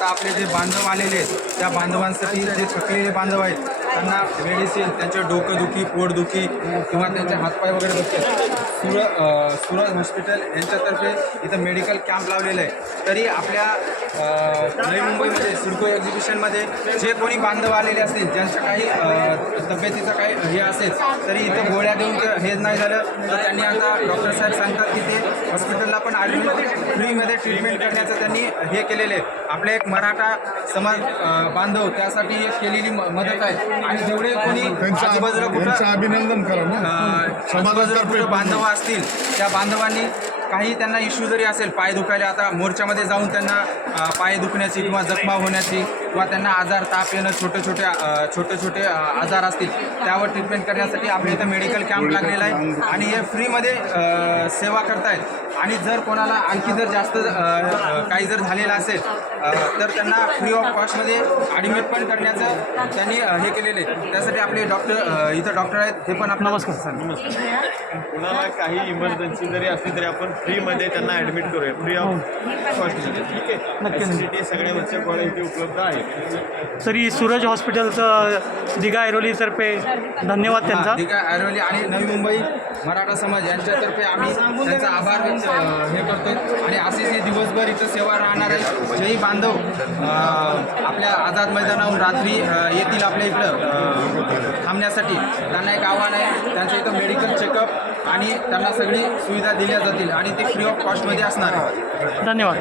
आता आपले जे बांधव आलेले आहेत त्या बांधवांसाठी जे थकलेले बांधव आहेत त्यांना मेडिसिन, त्यांच्या डोकंदुखी, पोटदुखी किंवा त्यांचे हातपाय वगैरे दुखते, सूरज हॉस्पिटल यांच्यातर्फे इथं मेडिकल कॅम्प लावलेलं आहे. तरी आपल्या नवी मुंबईमध्ये सिडको एक्झिबिशनमध्ये जे कोणी बांधव आलेले असतील, ज्यांच्या काही तब्येतीचं काही हे असेल, तरी इथं गोळ्या देऊन हे नाही झालं तर त्यांनी आता डॉक्टर साहेब सांगतात की ते हॉस्पिटलला पण फ्रीमध्ये ट्रीटमेंट करण्याचं त्यांनी हे केलेलं आहे. आपले एक मराठा समाज बांधव त्यासाठी एक केलेली मदत आहे. आणि जेवढे कोणी आजूबाजूला कुठं अभिनंदन करा आजूबाजूला कुठं बांधव असतील त्या बांधवांनी काही त्यांना इश्यू जरी असेल, पाय दुखायला, आता मोर्चामध्ये जाऊन त्यांना पाय दुखण्याची किंवा जखमा होण्याची किंवा त्यांना आजार, ताप येणं, छोटे छोटे आजार असतील त्यावर ट्रीटमेंट करण्यासाठी आपल्या इथं मेडिकल कॅम्प लागलेला आहे. आणि हे फ्रीमध्ये सेवा करतायत. आणि जर कोणाला आणखी जर जास्त काही जर झालेलं असेल तर त्यांना फ्री ऑफ कॉस्टमध्ये ॲडमिट पण करण्याचं त्यांनी हे केलेले आहे. त्यासाठी आपले इथं डॉक्टर आहेत, हे पण आपलं नमस्कार सर. नमस्कार. कुणाला काही इमर्जन्सी जरी असली तरी आपण फ्रीमध्ये त्यांना ॲडमिट करूया, फ्री ऑफ कॉस्टमध्ये. ठीक आहे, फॅसिलिटी सगळ्या वरच्या क्वालिटी उपलब्ध आहे. तरी सूरज हॉस्पिटलचं दिघा ऐरोलीतर्फे धन्यवाद त्यांचा. दिघा ऐरोली आणि नवी मुंबई मराठा समाज यांच्यातर्फे आम्ही त्यांचा आभार व्यक्त हे करतो. आणि असेच हे दिवसभर इथं सेवा राहणार आहे. जेही बांधव आपल्या आझाद मैदानाहून रात्री येतील आपल्या इकडं थांबण्यासाठी, त्यांना एक आव्हान आहे, त्यांचं इथं मेडिकल चेकअप आणि त्यांना सगळी सुविधा दिल्या जातील आणि ते फ्री ऑफ कॉस्टमध्ये असणार आहे. धन्यवाद.